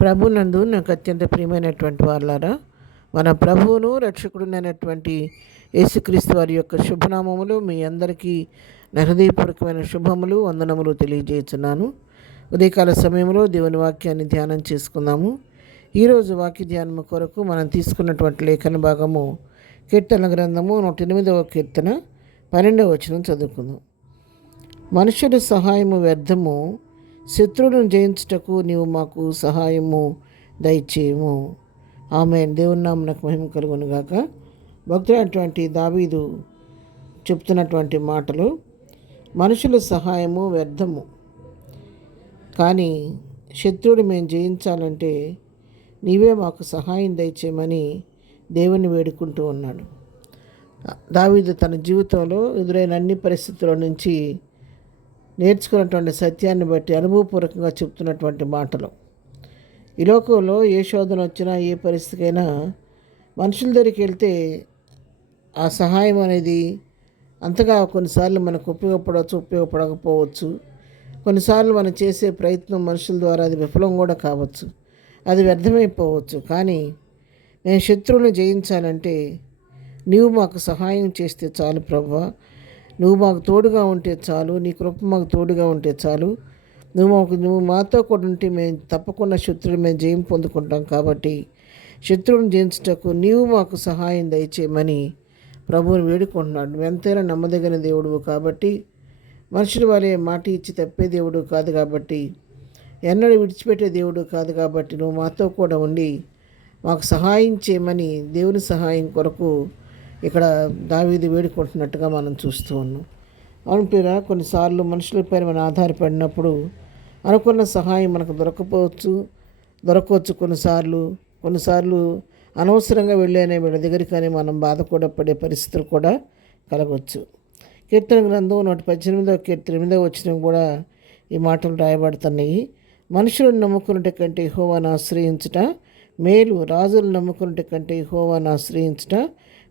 ప్రభునందు నాకు అత్యంత ప్రియమైనటువంటి వాళ్ళారా, మన ప్రభువును రక్షకుడునైనటువంటి యేసుక్రీస్తు వారి యొక్క శుభనామములు మీ అందరికీ హృదయపూర్వకమైన శుభములు వందనములు తెలియజేస్తున్నాను. ఉదయకాల సమయంలో దేవుని వాక్యాన్ని ధ్యానం చేసుకుందాము. ఈరోజు వాక్య ధ్యానము కొరకు మనం తీసుకున్నటువంటి లేఖన భాగము కీర్తన గ్రంథము 108వ కీర్తన 12వ వచనం చదువుకుందాం. మనుషుల సహాయము వ్యర్థము, శత్రువులను జయించుటకు నీవు మాకు సహాయము దయచేయము. ఆమేన్. దేవుని నామమునకు మహిమ కలుగును గాక. భక్తుడైనటువంటి దావీదు చెప్తున్నటువంటి మాటలు, మనుషుల సహాయము వ్యర్థము, కానీ శత్రువుడు మేము జయించాలంటే నీవే మాకు సహాయం దయచేయమని దేవుని వేడుకుంటూ ఉన్నాడు. దావీదు తన జీవితంలో ఎదురైన అన్ని పరిస్థితుల నుంచి నేర్చుకున్నటువంటి సత్యాన్ని బట్టి అనుభవపూర్వకంగా చెప్తున్నటువంటి మాటలు. ఈ లోకంలో ఏ శోధన వచ్చినా, ఏ పరిస్థితికైనా మనుషుల దగ్గరికి వెళ్తే ఆ సహాయం అనేది అంతగా కొన్నిసార్లు మనకు ఉపయోగపడవచ్చు, ఉపయోగపడకపోవచ్చు. కొన్నిసార్లు మనం చేసే ప్రయత్నం మనుషుల ద్వారా అది విఫలం కూడా కావచ్చు, అది వ్యర్థమైపోవచ్చు. కానీ మేము శత్రువులను జయించాలంటే నీవు మాకు సహాయం చేస్తే చాలు ప్రభువా, నువ్వు మాకు తోడుగా ఉంటే చాలు, నీ కృప మాకు తోడుగా ఉంటే చాలు, నువ్వు మాతో కూడా ఉంటే మేము తప్పకుండా శత్రువులు మేము జయం పొందుకుంటాం. కాబట్టి శత్రువుని జయించుటకు నీవు మాకు సహాయం దయచేయమని ప్రభువుని వేడుకుంటున్నాడు. ఎంతైనా నమ్మదగిన దేవుడు కాబట్టి, మనుషుల వారే మాట ఇచ్చి తప్పే దేవుడు కాదు కాబట్టి, ఎన్నడూ విడిచిపెట్టే దేవుడు కాదు కాబట్టి, నువ్వు మాతో కూడా ఉండి మాకు సహాయం చేయమని దేవుని సహాయం కొరకు ఇక్కడ దావీదు వేడుకుంటున్నట్టుగా మనం చూస్తూ ఉన్నాం. అవును ప్రియురా, కొన్నిసార్లు మనుషులపైన మనం ఆధారపడినప్పుడు అనుకున్న సహాయం మనకు దొరకవచ్చు. కొన్నిసార్లు అనవసరంగా వెళ్ళేనే వీళ్ళ దగ్గరికి కానీ మనం బాధ కూడా పడే పరిస్థితులు కూడా కలగవచ్చు. కీర్తన గ్రంథం 118వ కీర్తన 8వ వచనం కూడా ఈ మాటలు రాయబడుతున్నాయి. మనుషులను నమ్ముకున్నట కంటే యెహోవాను ఆశ్రయించుట మేలు, రాజులను నమ్ముకున్నట కంటే యెహోవాను ఆశ్రయించుట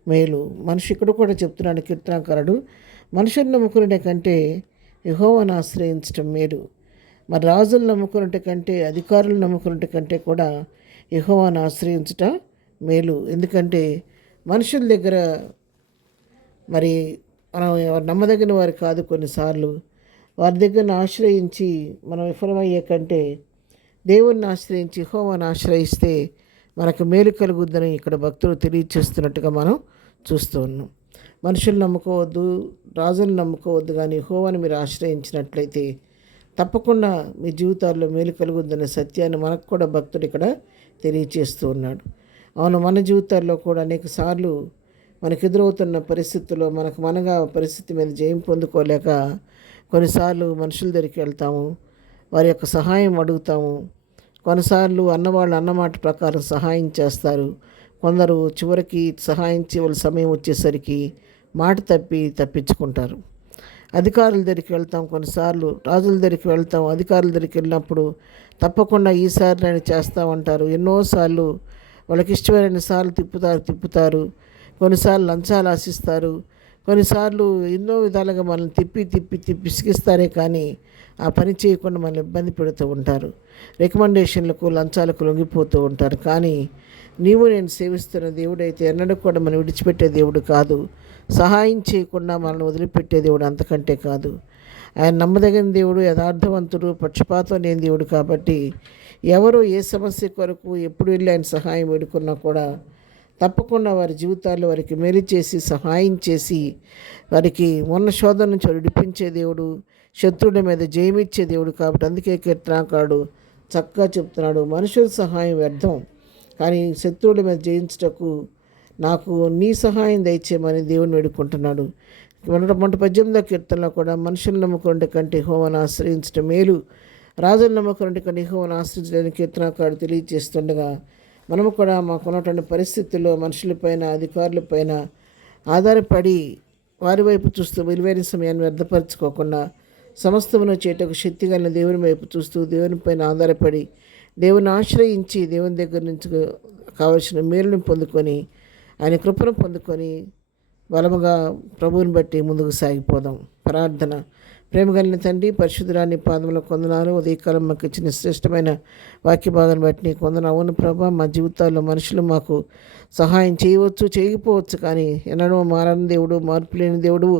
మేలు. మనిషి ఇక్కడ కూడా చెప్తున్నాడు కీర్తనకారుడు, మనుషులను నమ్ముకునే కంటే యెహోవాను ఆశ్రయించడం మేలు. మరి రాజులను నమ్ముకునే కంటే, అధికారులను నమ్ముకునే కంటే కూడా యెహోవాను ఆశ్రయించుట మేలు. ఎందుకంటే మనుషుల దగ్గర మరి మనం నమ్మదగిన వారు కాదు. కొన్నిసార్లు వారి దగ్గరను ఆశ్రయించి మనం విఫలమయ్యే కంటే దేవుణ్ణి ఆశ్రయించి యెహోవాను ఆశ్రయిస్తే మనకు మేలు కలుగుద్దని ఇక్కడ భక్తులు తెలియచేస్తున్నట్టుగా మనం చూస్తూ ఉన్నాం. మనుషులు నమ్ముకోవద్దు, రాజులను నమ్ముకోవద్దు, కానీ యెహోవాను మీరు ఆశ్రయించినట్లయితే తప్పకుండా మీ జీవితాల్లో మేలు కలుగుద్దనే సత్యాన్ని మనకు కూడా భక్తుడు ఇక్కడ తెలియచేస్తూ ఉన్నాడు. అవును, మన జీవితాల్లో కూడా అనేక సార్లు మనకు ఎదురవుతున్న పరిస్థితుల్లో మనగా పరిస్థితి మీద జయం పొందుకోలేక కొన్నిసార్లు మనుషుల దగ్గరికి వెళ్తాము, వారి యొక్క సహాయం అడుగుతాము. కొన్నిసార్లు అన్నవాళ్ళు అన్నమాట ప్రకారం సహాయం చేస్తారు. కొందరు చివరికి సహాయం చేయవలసిన సమయం వచ్చేసరికి మాట తప్పించుకుంటారు. అధికారుల దగ్గరికి వెళ్తాం, కొన్నిసార్లు రాజుల దగ్గరికి వెళ్తాం. అధికారుల దగ్గరికి వెళ్ళినప్పుడు తప్పకుండా ఈసారి నేను చేస్తామంటారు. ఎన్నోసార్లు వాళ్ళకి ఇష్టమైన సార్లు తిప్పుతారు. కొన్నిసార్లు లంచాలు ఆశిస్తారు. కొన్నిసార్లు ఎన్నో విధాలుగా మనల్ని తిప్పి విసిగిస్తారే కానీ ఆ పని చేయకుండా మనల్ని ఇబ్బంది పెడుతూ ఉంటారు. రికమెండేషన్లకు, లంచాలకు లొంగిపోతూ ఉంటారు. కానీ నీవు నేను సేవిస్తున్న దేవుడైతే ఎన్నడూ కూడా మనం విడిచిపెట్టే దేవుడు కాదు. సహాయం చేయకుండా మనల్ని వదిలిపెట్టే దేవుడు అంతకంటే కాదు. ఆయన నమ్మదగిన దేవుడు, యథార్థవంతుడు, పక్షపాతం లేని దేవుడు. కాబట్టి ఎవరు ఏ సమస్య కొరకు ఎప్పుడు వెళ్ళి ఆయన సహాయం వేడుకున్నా కూడా తప్పకుండా వారి జీవితాల్లో వారికి మేలు చేసి సహాయం చేసి వారికి ఉన్న శోధన నుంచి విడిపించే దేవుడు, శత్రువుల మీద జయమిచ్చే దేవుడు. కాబట్టి అందుకే కీర్తనకారుడు చక్కగా చెప్తున్నాడు, మనుషుల సహాయం వ్యర్థం, కానీ శత్రువుల మీద జయించుటకు నాకు నీ సహాయం దయచేయమని దేవుని వేడుకుంటున్నాడు. 118వ కీర్తనలో కూడా మనుషులను నమ్ముకునే కంటే యెహోవాను ఆశ్రయించడం మేలు, రాజులను నమ్ముకునే కంటే యెహోవాను ఆశ్రయించడానికి కీర్తనకారుడు తెలియజేస్తుండగా, మనము కూడా మాకున్నటువంటి పరిస్థితుల్లో మనుషులపైన, అధికారులపైన ఆధారపడి వారి వైపు చూస్తూ విలువైన సమయాన్ని వ్యర్థపరచుకోకుండా సమస్తమును చేయటకు శక్తి కలిగిన దేవుని వైపు చూస్తూ దేవునిపైన ఆధారపడి దేవుని ఆశ్రయించి దేవుని దగ్గర నుంచి కావలసిన మేలుని పొందుకొని ఆయన కృపను పొందుకొని బలముగా ప్రభువుని బట్టి ముందుకు సాగిపోదాం. ప్రార్థన. ప్రేమ కలిగిన తండ్రి, పరిశుద్ధురాని పాదముల కొందనాలు. ఉదయకాలం మాకు ఇచ్చిన శ్రేష్టమైన వాక్య భాగాన్ని బట్టి నీకు వందనాలు. అవును ప్రభా, మా జీవితాల్లో మనుషులు మాకు సహాయం చేయవచ్చు, చేయకపోవచ్చు, కానీ ఎన్నడూ మారని దేవుడు, మార్పు లేని దేవుడు,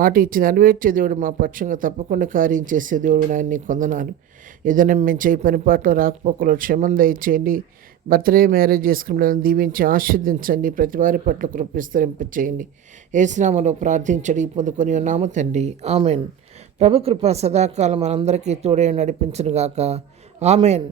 మాట ఇచ్చి నెరవేర్చే దేవుడు, మా పక్షంగా తప్పకుండా కార్యం చేసే దేవుడు నాయన నీకు వందనాలు. ఏదైనా మేము చేయి పనిపాట్లో రాకపోకలో క్షమం దయచేయండి. బర్త్డే మ్యారేజ్ చేసుకున్న దీవించి ఆశీర్దించండి. ప్రతి వారి పట్ల కృపిస్తరింపచేయండి. ఏసునామలో ప్రార్థించడి పొందుకొని ఉన్నాము తండ్రి, ఆమెన్. ప్రభు కృప సదాకాలం మనందరికీ తోడే నడిపించునుగాక, ఆమెన్.